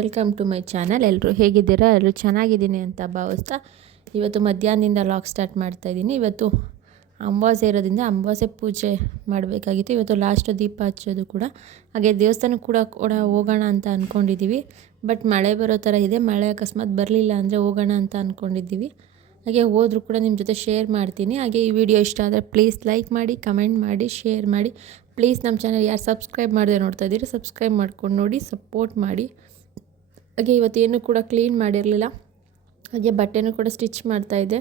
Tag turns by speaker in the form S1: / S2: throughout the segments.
S1: Welcome to my channel. ಎಲ್ಲರೂ ಹೇಗಿದ್ದೀರಾ? ಎಲ್ಲರೂ ಚೆನ್ನಾಗಿದ್ದೀನಿ ಅಂತ ಭಾವಿಸ್ತಾ ಇವತ್ತು ಮಧ್ಯಾಹ್ನದಿಂದ ಲಾಗ್ ಸ್ಟಾರ್ಟ್ ಮಾಡ್ತಾ ಇದ್ದೀನಿ. ಇವತ್ತು ಅಂಬಾಸೆ ಇರೋದ್ರಿಂದ ಅಂಬಾಸೆ ಪೂಜೆ ಮಾಡಬೇಕಾಗಿತ್ತು. ಇವತ್ತು ಲಾಸ್ಟ್ ದೀಪ ಹಚ್ಚೋದು ಕೂಡ. ಹಾಗೆ ದೇವಸ್ಥಾನ ಕೂಡ ಕೂಡ ಹೋಗೋಣ ಅಂತ ಅಂದ್ಕೊಂಡಿದ್ದೀವಿ ಬಟ್ ಮಳೆ ಬರೋ ಥರ ಇದೆ. ಮಳೆ ಅಕಸ್ಮಾತ್ ಬರಲಿಲ್ಲ ಅಂದರೆ ಹೋಗೋಣ ಅಂತ ಅಂದ್ಕೊಂಡಿದ್ದೀವಿ ಹಾಗೆ ಹೋದರೂ ಕೂಡ ನಿಮ್ಮ ಜೊತೆ ಶೇರ್ ಮಾಡ್ತೀನಿ. ಹಾಗೆ ಈ ವಿಡಿಯೋ ಇಷ್ಟ ಆದರೆ ಪ್ಲೀಸ್ ಲೈಕ್ ಮಾಡಿ ಕಮೆಂಟ್ ಮಾಡಿ ಶೇರ್ ಮಾಡಿ. ಪ್ಲೀಸ್ ನಮ್ಮ ಚಾನಲ್ ಯಾರು ಸಬ್ಸ್ಕ್ರೈಬ್ ಮಾಡಿದೆ ನೋಡ್ತಾ ಇದ್ದೀರಿ ಸಬ್ಸ್ಕ್ರೈಬ್ ಮಾಡ್ಕೊಂಡು ನೋಡಿ ಸಪೋರ್ಟ್ ಮಾಡಿ. ಹಾಗೆ ಇವತ್ತೇನು ಕೂಡ ಕ್ಲೀನ್ ಮಾಡಿರಲಿಲ್ಲ. ಹಾಗೆ ಬಟ್ಟೆನೂ ಕೂಡ ಸ್ಟಿಚ್ ಮಾಡ್ತಾಯಿದ್ದೆ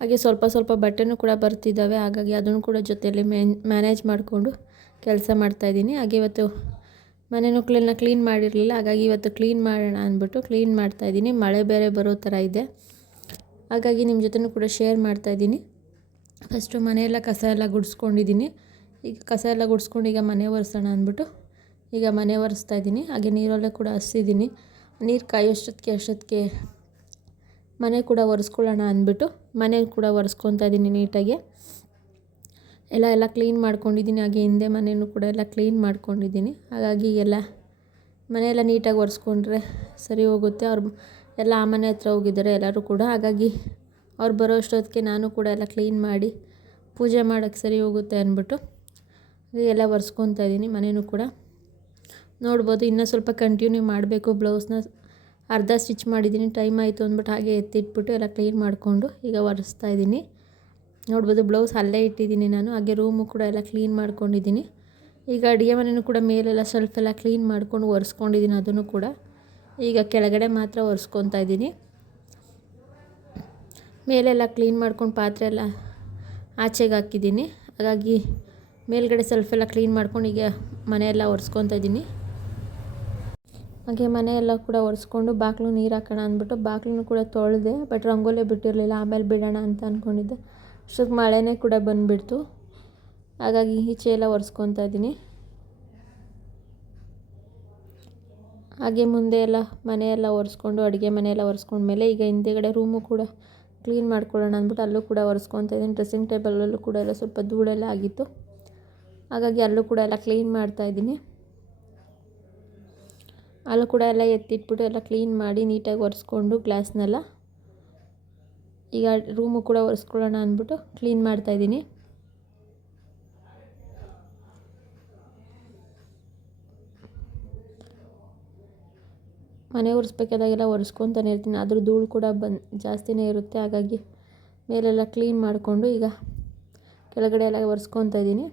S1: ಹಾಗೆ ಸ್ವಲ್ಪ ಸ್ವಲ್ಪ ಬಟ್ಟೆನೂ ಕೂಡ ಬರ್ತಿದ್ದಾವೆ. ಹಾಗಾಗಿ ಅದನ್ನು ಕೂಡ ಜೊತೆಯಲ್ಲಿ ಮ್ಯಾನೇಜ್ ಮಾಡಿಕೊಂಡು ಕೆಲಸ ಮಾಡ್ತಾಯಿದ್ದೀನಿ ಹಾಗೆ ಇವತ್ತು ಮನೆನೂ ಕ್ಲೀನ ಕ್ಲೀನ್ ಮಾಡಿರಲಿಲ್ಲ. ಹಾಗಾಗಿ ಇವತ್ತು ಕ್ಲೀನ್ ಮಾಡೋಣ ಅಂದ್ಬಿಟ್ಟು ಕ್ಲೀನ್ ಮಾಡ್ತಾಯಿದ್ದೀನಿ ಮಳೆ ಬೇರೆ ಬರೋ ಥರ ಇದೆ. ಹಾಗಾಗಿ ನಿಮ್ಮ ಜೊತೆನೂ ಕೂಡ ಶೇರ್ ಮಾಡ್ತಾಯಿದ್ದೀನಿ ಫಸ್ಟು ಮನೆಯೆಲ್ಲ ಕಸ ಎಲ್ಲ ಗುಡಿಸ್ಕೊಂಡಿದ್ದೀನಿ. ಈಗ ಕಸ ಎಲ್ಲ ಗುಡಿಸ್ಕೊಂಡು ಈಗ ಮನೆ ಒರೆಸೋಣ ಅಂದ್ಬಿಟ್ಟು ಈಗ ಮನೆ ಒರೆಸ್ತಾ ಇದ್ದೀನಿ. ಹಾಗೆ ನೀರಲ್ಲೇ ಕೂಡ ಹಸಿದ್ದೀನಿ ನೀರು ಕಾಯೋಷ್ಟೊತ್ತಿಗೆ ಅಷ್ಟೊತ್ತಿಗೆ ಮನೆ ಕೂಡ ಒರೆಸ್ಕೊಳ್ಳೋಣ ಅಂದ್ಬಿಟ್ಟು ಮನೆ ಕೂಡ ಒರೆಸ್ಕೊತಾ ಇದ್ದೀನಿ ನೀಟಾಗಿ. ಎಲ್ಲ ಎಲ್ಲ ಕ್ಲೀನ್ ಮಾಡ್ಕೊಂಡಿದ್ದೀನಿ. ಹಾಗೆ ಹಿಂದೆ ಮನೆಯೂ ಕೂಡ ಎಲ್ಲ ಕ್ಲೀನ್ ಮಾಡ್ಕೊಂಡಿದ್ದೀನಿ. ಹಾಗಾಗಿ ಎಲ್ಲ ಮನೆಯೆಲ್ಲ ನೀಟಾಗಿ ಒರೆಸ್ಕೊಂಡ್ರೆ ಸರಿ ಹೋಗುತ್ತೆ. ಅವ್ರು ಎಲ್ಲ ಆ ಮನೆ ಹತ್ರ ಹೋಗಿದ್ದಾರೆ ಎಲ್ಲರೂ ಕೂಡ. ಹಾಗಾಗಿ ಅವ್ರು ಬರೋ ಅಷ್ಟೊತ್ತಿಗೆ ನಾನು ಕೂಡ ಎಲ್ಲ ಕ್ಲೀನ್ ಮಾಡಿ ಪೂಜೆ ಮಾಡೋಕ್ಕೆ ಸರಿ ಹೋಗುತ್ತೆ ಅಂದ್ಬಿಟ್ಟು ಎಲ್ಲ ಒರೆಸ್ಕೊತಾ ಇದ್ದೀನಿ ಮನೆಯೂ ಕೂಡ. ನೋಡ್ಬೋದು, ಇನ್ನೂ ಸ್ವಲ್ಪ ಕಂಟಿನ್ಯೂ ಮಾಡಬೇಕು. ಬ್ಲೌಸ್ನ ಅರ್ಧ ಸ್ಟಿಚ್ ಮಾಡಿದ್ದೀನಿ. ಟೈಮ್ ಆಯಿತು ಅಂದ್ಬಿಟ್ಟು ಹಾಗೆ ಎತ್ತಿಟ್ಬಿಟ್ಟು ಎಲ್ಲ ಕ್ಲೀನ್ ಮಾಡಿಕೊಂಡು ಈಗ ಒರೆಸ್ತಾ ಇದ್ದೀನಿ. ನೋಡ್ಬೋದು, ಬ್ಲೌಸ್ ಅಲ್ಲೇ ಇಟ್ಟಿದ್ದೀನಿ ನಾನು. ಹಾಗೆ ರೂಮು ಕೂಡ ಎಲ್ಲ ಕ್ಲೀನ್ ಮಾಡ್ಕೊಂಡಿದ್ದೀನಿ. ಈಗ ಅಡುಗೆ ಮನೆಯೂ ಕೂಡ ಮೇಲೆಲ್ಲ ಸ್ವಲ್ಪ ಎಲ್ಲ ಕ್ಲೀನ್ ಮಾಡ್ಕೊಂಡು ಒರೆಸ್ಕೊಂಡಿದ್ದೀನಿ ಅದನ್ನು ಕೂಡ. ಈಗ ಕೆಳಗಡೆ ಮಾತ್ರ ಒರೆಸ್ಕೊತಾ ಇದ್ದೀನಿ. ಮೇಲೆಲ್ಲ ಕ್ಲೀನ್ ಮಾಡ್ಕೊಂಡು ಪಾತ್ರೆ ಎಲ್ಲ ಆಚೆಗೆ ಹಾಕಿದ್ದೀನಿ. ಹಾಗಾಗಿ ಮೇಲ್ಗಡೆ ಸ್ವಲ್ಪ ಎಲ್ಲ ಕ್ಲೀನ್ ಮಾಡ್ಕೊಂಡು ಈಗ ಮನೆಯೆಲ್ಲ ಒರೆಸ್ಕೊತಾ ಇದ್ದೀನಿ. ಹಾಗೆ ಮನೆಯೆಲ್ಲ ಕೂಡ ಒರೆಸ್ಕೊಂಡು ಬಾಗಿಲು ನೀರು ಹಾಕೋಣ ಅಂದ್ಬಿಟ್ಟು ಬಾಗಿಲನ್ನು ಕೂಡ ತೊಳೆದೆ ಬಟ್ ರಂಗೋಲಿ ಬಿಟ್ಟಿರಲಿಲ್ಲ, ಆಮೇಲೆ ಬಿಡೋಣ ಅಂತ ಅಂದ್ಕೊಂಡಿದ್ದೆ ಅಷ್ಟೊತ್ತು ಮಳೆನೇ ಕೂಡ ಬಂದುಬಿಡ್ತು. ಹಾಗಾಗಿ ಈಚೆ ಎಲ್ಲ ಒರೆಸ್ಕೊತಾ ಇದ್ದೀನಿ. ಹಾಗೆ ಮುಂದೆ ಎಲ್ಲ ಮನೆಯೆಲ್ಲ ಒರೆಸ್ಕೊಂಡು, ಅಡುಗೆ ಮನೆಯೆಲ್ಲ ಒರೆಸ್ಕೊಂಡ್ಮೇಲೆ ಈಗ ಹಿಂದೆಗಡೆ ರೂಮು ಕೂಡ ಕ್ಲೀನ್ ಮಾಡ್ಕೊಳ್ಳೋಣ ಅಂದ್ಬಿಟ್ಟು ಅಲ್ಲೂ ಕೂಡ ಒರೆಸ್ಕೊತಾ ಇದ್ದೀನಿ. ಡ್ರೆಸ್ಸಿಂಗ್ ಟೇಬಲಲ್ಲೂ ಕೂಡ ಎಲ್ಲ ಸ್ವಲ್ಪ ಧೂಳೆಲ್ಲ ಆಗಿತ್ತು. ಹಾಗಾಗಿ ಅಲ್ಲೂ ಕೂಡ ಎಲ್ಲ ಕ್ಲೀನ್ ಮಾಡ್ತಾಯಿದ್ದೀನಿ ಅಲ್ಲೂ ಕೂಡ ಎಲ್ಲ ಎತ್ತಿಟ್ಬಿಟ್ಟು ಎಲ್ಲ ಕ್ಲೀನ್ ಮಾಡಿ ನೀಟಾಗಿ ಒರೆಸ್ಕೊಂಡು ಗ್ಲಾಸ್ನೆಲ್ಲ ಈಗ ರೂಮು ಕೂಡ ಒರೆಸ್ಕೊಳ್ಳೋಣ ಅಂದ್ಬಿಟ್ಟು ಕ್ಲೀನ್ ಮಾಡ್ತಾಯಿದ್ದೀನಿ ಮನೆ ಒರೆಸ್ಬೇಕಾದಾಗೆಲ್ಲ ಒರೆಸ್ಕೊತಾನೆ ಇರ್ತೀನಿ ಅದ್ರ ಧೂಳು ಕೂಡ ಬಂದು ಜಾಸ್ತಿನೇ ಇರುತ್ತೆ, ಹಾಗಾಗಿ ಮೇಲೆಲ್ಲ ಕ್ಲೀನ್ ಮಾಡಿಕೊಂಡು ಈಗ ಕೆಳಗಡೆ ಎಲ್ಲ ಒರೆಸ್ಕೊತಾ ಇದ್ದೀನಿ.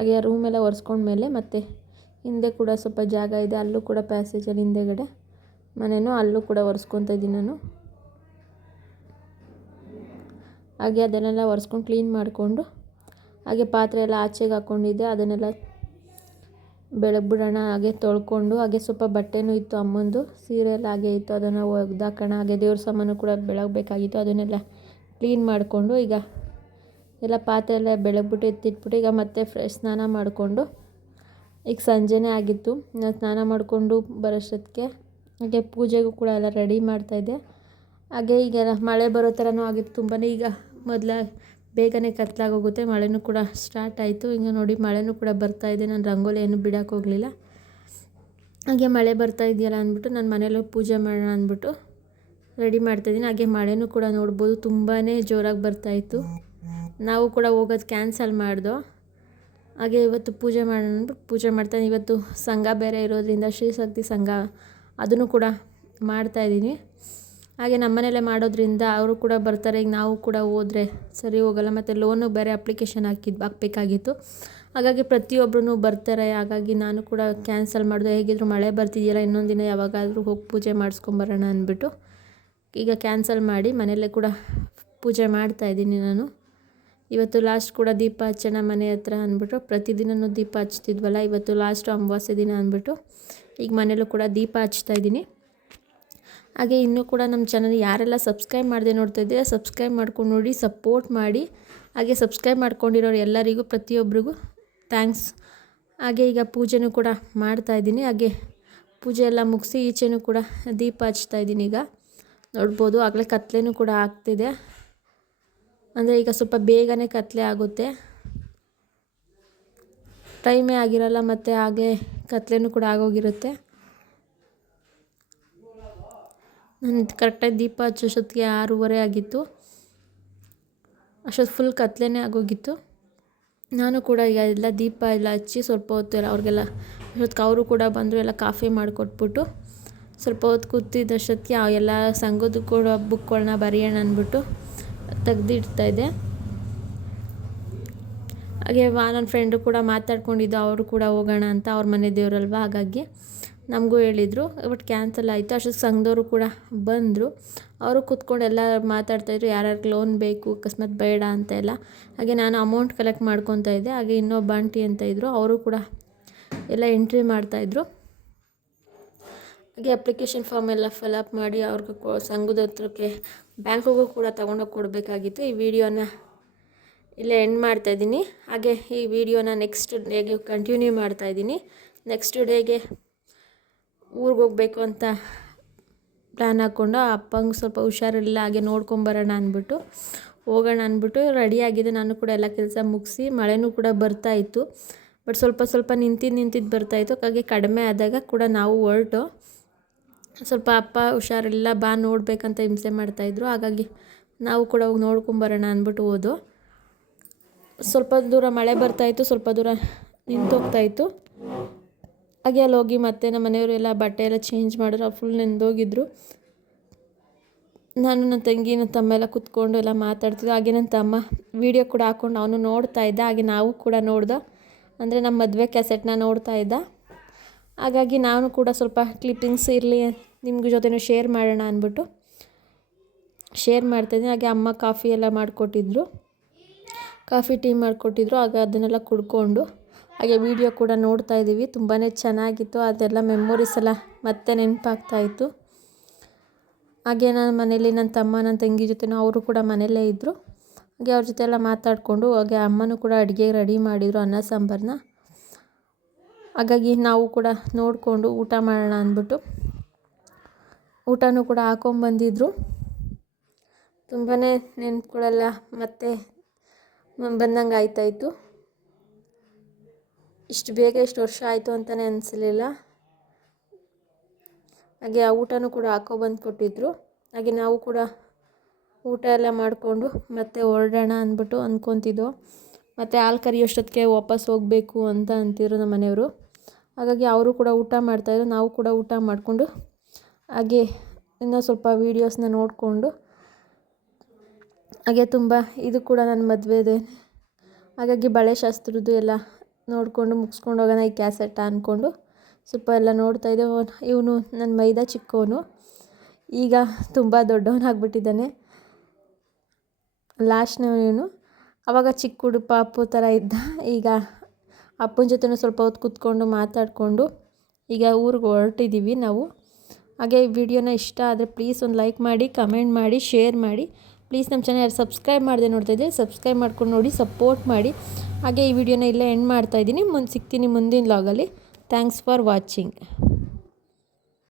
S1: ಹಾಗೆ ರೂಮೆಲ್ಲ ಒರೆಸ್ಕೊಂಡ್ಮೇಲೆ ಮತ್ತೆ ಹಿಂದೆ ಕೂಡ ಸ್ವಲ್ಪ ಜಾಗ ಇದೆ, ಅಲ್ಲೂ ಕೂಡ ಪ್ಯಾಸೇಜಲ್ಲಿ ಹಿಂದೆಗಡೆ. ಮನೆಯೂ ಅಲ್ಲೂ ಕೂಡ ಒರೆಸ್ಕೊತಾ ಇದ್ದೀನಿ ನಾನು. ಹಾಗೆ ಅದನ್ನೆಲ್ಲ ಒರೆಸ್ಕೊಂಡು ಕ್ಲೀನ್ ಮಾಡಿಕೊಂಡು, ಹಾಗೆ ಪಾತ್ರೆ ಎಲ್ಲ ಆಚೆಗೆ ಹಾಕ್ಕೊಂಡಿದ್ದೆ ಅದನ್ನೆಲ್ಲ ಬಿಡೋಣ, ಹಾಗೆ ತೊಳ್ಕೊಂಡು, ಹಾಗೆ ಸ್ವಲ್ಪ ಬಟ್ಟೆನೂ ಇತ್ತು ಅಮ್ಮಂದು, ಸೀರೆ ಎಲ್ಲ ಹಾಗೆ ಇತ್ತು, ಅದನ್ನು ಒಗ್ದಾಕೋಣ, ಹಾಗೆ ದೇವ್ರ ಸಾಮಾನು ಕೂಡ ಬೆಳಗ್ಬೇಕಾಗಿತ್ತು ಅದನ್ನೆಲ್ಲ ಕ್ಲೀನ್ ಮಾಡಿಕೊಂಡು ಈಗ ಎಲ್ಲ ಪಾತ್ರೆ ಎಲ್ಲ ಬೆಳಗ್ಬಿಟ್ಟು ಎತ್ತಿಟ್ಬಿಟ್ಟು ಈಗ ಮತ್ತೆ ಫ್ರೆಶ್ ಸ್ನಾನ ಮಾಡಿಕೊಂಡು, ಈಗ ಸಂಜೆನೇ ಆಗಿತ್ತು. ನಾನು ಸ್ನಾನ ಮಾಡಿಕೊಂಡು ಬರೋಷ್ಟೊತ್ತಿಗೆ, ಹಾಗೆ ಪೂಜೆಗೂ ಕೂಡ ಎಲ್ಲ ರೆಡಿ ಮಾಡ್ತಾಯಿದ್ದೆ ಹಾಗೆ ಈಗ ಮಳೆ ಬರೋ ಥರನೂ ಆಗಿತ್ತು ತುಂಬಾ ಈಗ ಮೊದಲ ಬೇಗನೆ ಕತ್ತಲಾಗೋಗುತ್ತೆ ಮಳೆನೂ ಕೂಡ ಸ್ಟಾರ್ಟ್ ಆಯಿತು. ಈಗ ನೋಡಿ ಮಳೆನೂ ಕೂಡ ಬರ್ತಾಯಿದೆ ನಾನು ರಂಗೋಲಿ ಏನು ಬಿಡೋಕೆ ಹೋಗಲಿಲ್ಲ. ಹಾಗೆ ಮಳೆ ಬರ್ತಾ ಇದೆಯಲ್ಲ ಅಂದ್ಬಿಟ್ಟು ನಾನು ಮನೇಲಿ ಪೂಜೆ ಮಾಡೋಣ ಅಂದ್ಬಿಟ್ಟು ರೆಡಿ ಮಾಡ್ತಾಯಿದ್ದೀನಿ ಹಾಗೆ ಮಳೆನೂ ಕೂಡ ನೋಡ್ಬೋದು ತುಂಬಾ ಜೋರಾಗಿ ಬರ್ತಾಯಿತ್ತು ನಾವು ಕೂಡ ಹೋಗೋದು ಕ್ಯಾನ್ಸಲ್ ಮಾಡಿದೋ. ಹಾಗೆ ಇವತ್ತು ಪೂಜೆ ಮಾಡೋಣ ಅಂದ್ಬಿಟ್ಟು ಪೂಜೆ ಮಾಡ್ತಾನೆ. ಇವತ್ತು ಸಂಘ ಬೇರೆ ಇರೋದ್ರಿಂದ ಶ್ರೀಶಕ್ತಿ ಸಂಘ ಅದನ್ನು ಕೂಡ ಮಾಡ್ತಾಯಿದ್ದೀನಿ ಹಾಗೆ ನಮ್ಮನೇಲೆ ಮಾಡೋದ್ರಿಂದ ಅವರು ಕೂಡ ಬರ್ತಾರೆ. ಈಗ ನಾವು ಕೂಡ ಹೋದರೆ ಸರಿ ಹೋಗಲ್ಲ. ಮತ್ತು ಲೋನು ಬೇರೆ ಅಪ್ಲಿಕೇಶನ್ ಹಾಕಿದ್ದು ಹಾಕಬೇಕಾಗಿತ್ತು. ಹಾಗಾಗಿ ಪ್ರತಿಯೊಬ್ಬರೂ ಬರ್ತಾರೆ. ಹಾಗಾಗಿ ನಾನು ಕೂಡ ಕ್ಯಾನ್ಸಲ್ ಮಾಡಿದೆ. ಹೇಗಿದ್ರು ಮಳೆ ಬರ್ತಿದೆಯಲ್ಲ, ಇನ್ನೊಂದು ದಿನ ಯಾವಾಗಾದರೂ ಹೋಗಿ ಪೂಜೆ ಮಾಡಿಸ್ಕೊಂಬರೋಣ ಅಂದ್ಬಿಟ್ಟು ಈಗ ಕ್ಯಾನ್ಸಲ್ ಮಾಡಿ ಮನೆಯಲ್ಲೇ ಕೂಡ ಪೂಜೆ ಮಾಡ್ತಾಯಿದ್ದೀನಿ ನಾನು. ಇವತ್ತು ಲಾಸ್ಟ್ ಕೂಡ ದೀಪ ಹಚ್ಚೋಣ ಮನೆ ಹತ್ರ ಅಂದ್ಬಿಟ್ಟು ಪ್ರತಿದಿನವೂ ದೀಪ ಹಚ್ತಿದ್ವಲ್ಲ ಇವತ್ತು ಲಾಸ್ಟ್ ಅಮಾವಾಸ್ಯೆ ದಿನ ಅಂದ್ಬಿಟ್ಟು, ಈಗ ಮನೇಲೂ ಕೂಡ ದೀಪ ಹಚ್ತಾ ಇದ್ದೀನಿ. ಹಾಗೆ ಇನ್ನೂ ಕೂಡ ನಮ್ಮ ಚಾನಲ್ ಯಾರೆಲ್ಲ ಸಬ್ಸ್ಕ್ರೈಬ್ ಮಾಡದೆ ನೋಡ್ತಾ ಇದ್ದೀರಾ ಸಬ್ಸ್ಕ್ರೈಬ್ ಮಾಡ್ಕೊಂಡು ನೋಡಿ ಸಪೋರ್ಟ್ ಮಾಡಿ. ಹಾಗೆ ಸಬ್ಸ್ಕ್ರೈಬ್ ಮಾಡ್ಕೊಂಡಿರೋರು ಎಲ್ಲರಿಗೂ ಪ್ರತಿಯೊಬ್ಬರಿಗೂ ಥ್ಯಾಂಕ್ಸ್ ಹಾಗೆ ಈಗ ಪೂಜೆನೂ ಕೂಡ ಮಾಡ್ತಾಯಿದ್ದೀನಿ ಹಾಗೆ ಪೂಜೆ ಎಲ್ಲ ಮುಗಿಸಿ ಈಚೆನೂ ಕೂಡ ದೀಪ ಹಚ್ತಾ ಇದ್ದೀನಿ ಈಗ. ನೋಡ್ಬೋದು, ಆಗಲೇ ಕತ್ಲೆನೂ ಕೂಡ ಆಗ್ತಿದೆ. ಅಂದರೆ ಈಗ ಸ್ವಲ್ಪ ಬೇಗನೆ ಕತ್ತಲೆ ಆಗುತ್ತೆ. ಟೈಮೇ ಆಗಿರಲ್ಲ ಮತ್ತು ಹಾಗೆ ಕತ್ಲೆನೂ ಕೂಡ ಆಗೋಗಿರುತ್ತೆ. ನಾನು ಕರೆಕ್ಟಾಗಿ ದೀಪ ಹಚ್ಚೋಷ್ಟೊತ್ತಿಗೆ ಆರೂವರೆ ಆಗಿತ್ತು. ಅಷ್ಟೊತ್ತು ಫುಲ್ ಕತ್ತಲೆನೇ ಆಗೋಗಿತ್ತು. ನಾನು ಕೂಡ ಈಗ ಎಲ್ಲ ದೀಪ ಎಲ್ಲ ಹಚ್ಚಿ ಸ್ವಲ್ಪ ಹೊತ್ತು ಎಲ್ಲ ಅವ್ರಿಗೆಲ್ಲ ಅಷ್ಟೊತ್ತಿಗೆ ಅವರು ಕೂಡ ಬಂದರು, ಎಲ್ಲ ಕಾಫಿ ಮಾಡಿಕೊಟ್ಬಿಟ್ಟು ಸ್ವಲ್ಪ ಹೊತ್ತು ಕೂತಿದ್ದಷ್ಟೊತ್ತಿಗೆ ಎಲ್ಲ ಸಂಘದ ಕೂಡ ಬುಕ್ಗಳನ್ನ ಬರೆಯೋಣ ಅಂದ್ಬಿಟ್ಟು ತೆಗ್ದಿಡ್ತಾಯಿದ್ದೆ ಹಾಗೆ ವಾ ನನ್ನ ಫ್ರೆಂಡು ಕೂಡ ಮಾತಾಡ್ಕೊಂಡಿದ್ದು, ಅವರು ಕೂಡ ಹೋಗೋಣ ಅಂತ ಅವ್ರ ಮನೆ ದೇವರಲ್ವ? ಹಾಗಾಗಿ ನಮಗೂ ಹೇಳಿದರು ಬಟ್ ಕ್ಯಾನ್ಸಲ್ ಆಯಿತು. ಅಷ್ಟು ಸಂಘದವರು ಕೂಡ ಬಂದರು. ಅವರು ಕೂತ್ಕೊಂಡು ಎಲ್ಲ ಮಾತಾಡ್ತಾಯಿದ್ರು, ಯಾರ್ಯಾರಿಗೆ ಲೋನ್ ಬೇಕು, ಅಕಸ್ಮಾತ್ ಬೇಡ ಅಂತ ಎಲ್ಲ. ಹಾಗೆ ನಾನು ಅಮೌಂಟ್ ಕಲೆಕ್ಟ್ ಮಾಡ್ಕೊತಾ ಇದ್ದೆ. ಹಾಗೆ ಇನ್ನೊಬ್ಬ ಆಂಟಿ ಅಂತ ಇದ್ದರು ಅವರು ಕೂಡ ಎಲ್ಲ ಎಂಟ್ರಿ ಮಾಡ್ತಾಯಿದ್ರು. ಹಾಗೆ ಅಪ್ಲಿಕೇಶನ್ ಫಾರ್ಮ್ ಎಲ್ಲ ಫಿಲಪ್ ಮಾಡಿ ಅವ್ರಿಗೆ ಕೊ, ಸಂಘದ ಹತ್ರಕ್ಕೆ ಬ್ಯಾಂಕಿಗೂ ಕೂಡ ತೊಗೊಂಡೋಗಿ ಕೊಡಬೇಕಾಗಿತ್ತು. ಈ ವಿಡಿಯೋನ ಇಲ್ಲೇ ಎಂಡ್ ಮಾಡ್ತಾಯಿದ್ದೀನಿ ಹಾಗೆ ಈ ವಿಡಿಯೋನ ನೆಕ್ಸ್ಟ್ ಡೇಗೆ ಕಂಟಿನ್ಯೂ ಮಾಡ್ತಾಯಿದ್ದೀನಿ ನೆಕ್ಸ್ಟ್ ಡೇಗೆ ಊರಿಗೆ ಹೋಗಬೇಕು ಅಂತ ಪ್ಲ್ಯಾನ್ ಹಾಕ್ಕೊಂಡು ಅಪ್ಪಂಗೆ ಸ್ವಲ್ಪ ಹುಷಾರಿಲ್ಲ ಹಾಗೆ ನೋಡ್ಕೊಂಬರೋಣ ಅಂದ್ಬಿಟ್ಟು ಹೋಗೋಣ ಅಂದ್ಬಿಟ್ಟು ರೆಡಿಯಾಗಿದೆ ನಾನು ಕೂಡ ಎಲ್ಲ ಕೆಲಸ ಮುಗಿಸಿ, ಮಳೆನೂ ಕೂಡ ಬರ್ತಾಯಿತ್ತು ಬಟ್ ಸ್ವಲ್ಪ ಸ್ವಲ್ಪ ನಿಂತಿದ್ದು ನಿಂತಿದ್ದು ಬರ್ತಾಯಿತ್ತು ಹಾಗೆ ಕಡಿಮೆ ಆದಾಗ ಕೂಡ ನಾವು ಹೊರಟು ಸ್ವಲ್ಪ ಅಪ್ಪ ಹುಷಾರಿಲ್ಲ, ಬಾ ನೋಡಬೇಕಂತ ಹಿಂಸೆ ಮಾಡ್ತಾಯಿದ್ರು ಹಾಗಾಗಿ ನಾವು ಕೂಡ ಹೋಗಿ ನೋಡ್ಕೊಂಬರೋಣ ಅಂದ್ಬಿಟ್ಟು ಹೋದೋ ಸ್ವಲ್ಪ ದೂರ ಮಳೆ ಬರ್ತಾಯಿತ್ತು ಸ್ವಲ್ಪ ದೂರ ನಿಂತೋಗ್ತಾಯಿತ್ತು ಹಾಗೆ ಅಲ್ಲಿ ಹೋಗಿ ಮತ್ತೆ ನಮ್ಮ ಮನೆಯವರು ಎಲ್ಲ ಬಟ್ಟೆ ಎಲ್ಲ ಚೇಂಜ್ ಮಾಡಿದ್ರು ಫುಲ್ ನೆಂದೋಗಿದ್ರು. ನಾನು ನನ್ನ ತಂಗಿ, ನನ್ನ ತಮ್ಮ ಎಲ್ಲ ಕುತ್ಕೊಂಡು ಎಲ್ಲ ಮಾತಾಡ್ತಿದ್ದೆ ಹಾಗೆ ನನ್ನ ತಮ್ಮ ವೀಡಿಯೋ ಕೂಡ ಹಾಕ್ಕೊಂಡು ಅವನು ನೋಡ್ತಾ ಇದ್ದ, ಹಾಗೆ ನಾವು ಕೂಡ ನೋಡ್ದೆ. ಅಂದರೆ ನಮ್ಮ ಮದುವೆ ಕ್ಯಾಸೆಟ್ನ ನೋಡ್ತಾ ಇದ್ದ. ಹಾಗಾಗಿ ನಾನು ಕೂಡ ಸ್ವಲ್ಪ ಕ್ಲಿಪ್ಪಿಂಗ್ಸ್ ಇರಲಿ ನಿಮ್ಗೆ ಜೊತೆನೂ ಶೇರ್ ಮಾಡೋಣ ಅಂದ್ಬಿಟ್ಟು ಶೇರ್ ಮಾಡ್ತಾಯಿದ್ದೀನಿ ಹಾಗೆ ಅಮ್ಮ ಕಾಫಿ ಎಲ್ಲ ಮಾಡಿಕೊಟ್ಟಿದ್ರು. Coffee tea ಮಾಡಿಕೊಟ್ಟಿದ್ರು. ಆಗ ಅದನ್ನೆಲ್ಲ ಕುಡ್ಕೊಂಡು ಹಾಗೆ ವೀಡಿಯೋ ಕೂಡ ನೋಡ್ತಾ ಇದ್ದೀವಿ. ತುಂಬಾ ಚೆನ್ನಾಗಿತ್ತು. ಅದೆಲ್ಲ ಮೆಮೊರೀಸ್ ಎಲ್ಲ ಮತ್ತೆ ನೆನಪಾಗ್ತಾಯಿತ್ತು. ಹಾಗೆ ನನ್ನ ಮನೇಲಿ ನನ್ನ ತಮ್ಮ, ನನ್ನ ತಂಗಿ ಜೊತೆನೂ ಅವರು ಕೂಡ ಮನೆಯಲ್ಲೇ ಇದ್ದರು ಹಾಗೆ ಅವ್ರ ಜೊತೆ ಎಲ್ಲ ಮಾತಾಡಿಕೊಂಡು ಹಾಗೆ ಅಮ್ಮನೂ ಕೂಡ ಅಡುಗೆ ರೆಡಿ ಮಾಡಿದರು, ಅನ್ನ ಸಾಂಬಾರನ್ನ ಹಾಗಾಗಿ ನಾವು ಕೂಡ ನೋಡಿಕೊಂಡು ಊಟ ಮಾಡೋಣ ಅಂದ್ಬಿಟ್ಟು. ಊಟನೂ ಕೂಡ ಹಾಕೊಂಬಂದಿದ್ರು ತುಂಬಾ ನೆನ್ಪುಗಳೆಲ್ಲ ಮತ್ತೆ ಬಂದಂಗೆ ಆಯ್ತಾಯಿತ್ತು ಇಷ್ಟು ಬೇಗ ಇಷ್ಟು ವರ್ಷ ಆಯಿತು ಅಂತಲೇ ಅನಿಸಲಿಲ್ಲ. ಹಾಗೆ ಆ ಊಟನೂ ಕೂಡ ಹಾಕೊಬಂದು ಕೊಟ್ಟಿದ್ರು. ಹಾಗೆ ನಾವು ಕೂಡ ಊಟ ಎಲ್ಲ ಮಾಡಿಕೊಂಡು ಮತ್ತೆ ಹೊರಡೋಣ ಅಂದ್ಬಿಟ್ಟು ಅಂದ್ಕೊತಿದ್ದೋ ಮತ್ತು ಹಾಲು ಕರಿಯೋಷ್ಟೊತ್ತಿಗೆ ವಾಪಸ್ ಹೋಗಬೇಕು ಅಂತ ಅಂತಿದ್ರು ನಮ್ಮ ಮನೆಯವರು. ಹಾಗಾಗಿ ಅವರು ಕೂಡ ಊಟ ಮಾಡ್ತಾಯಿದ್ರು ನಾವು ಕೂಡ ಊಟ ಮಾಡಿಕೊಂಡು ಹಾಗೆ ಇನ್ನೂ ಸ್ವಲ್ಪ ವೀಡಿಯೋಸ್ನ ನೋಡಿಕೊಂಡು ಹಾಗೆ ತುಂಬ ಇದು ಕೂಡ ನನ್ನ ಮದುವೆದೆ. ಹಾಗಾಗಿ ಬಳೆ ಶಾಸ್ತ್ರದ್ದು ಎಲ್ಲ ನೋಡಿಕೊಂಡು ಮುಗಿಸ್ಕೊಂಡು ಹೋಗೋಣ ಈ ಕ್ಯಾಸೆಟ್ ಅಂದ್ಕೊಂಡು ಸ್ವಲ್ಪ ಎಲ್ಲ ನೋಡ್ತಾಯಿದ್ದೆ ಇವನು ನನ್ನ ಮೈದ ಚಿಕ್ಕವನು. ಈಗ ತುಂಬ ದೊಡ್ಡವನಾಗ್ಬಿಟ್ಟಿದ್ದಾನೆ. ಲಾಸ್ಟ್ನವನು ಆವಾಗ ಚಿಕ್ಕ ಹುಡುಗ ಅಪ್ಪು ಥರ ಇದ್ದ. ಈಗ ಅಪ್ಪನ ಜೊತೆನೂ ಸ್ವಲ್ಪ ಹೊತ್ತು ಕೂತ್ಕೊಂಡು ಮಾತಾಡಿಕೊಂಡು ಈಗ ಊರಿಗೆ ಹೊರಟಿದ್ದೀವಿ ನಾವು. ಹಾಗೆ ಈ ವಿಡಿಯೋನ ಇಷ್ಟ ಆದರೆ ಪ್ಲೀಸ್ ಒಂದು ಲೈಕ್ ಮಾಡಿ ಕಮೆಂಟ್ ಮಾಡಿ ಶೇರ್ ಮಾಡಿ. ಪ್ಲೀಸ್ ನಮ್ಮ ಚಾನಲ್ ಸಬ್ಸ್ಕ್ರೈಬ್ ಮಾಡಿದೆ ನೋಡ್ತಾ ಇದ್ದೀನಿ ಸಬ್ಸ್ಕ್ರೈಬ್ ಮಾಡ್ಕೊಂಡು ನೋಡಿ ಸಪೋರ್ಟ್ ಮಾಡಿ. ಹಾಗೆ ಈ ವಿಡಿಯೋನ ಇಲ್ಲೇ ಎಂಡ್ ಮಾಡ್ತಾಯಿದ್ದೀನಿ ಮುಂದೆ ಸಿಗ್ತೀನಿ ಮುಂದಿನ ಲಾಗಲ್ಲಿ ಥ್ಯಾಂಕ್ಸ್ ಫಾರ್ ವಾಚಿಂಗ್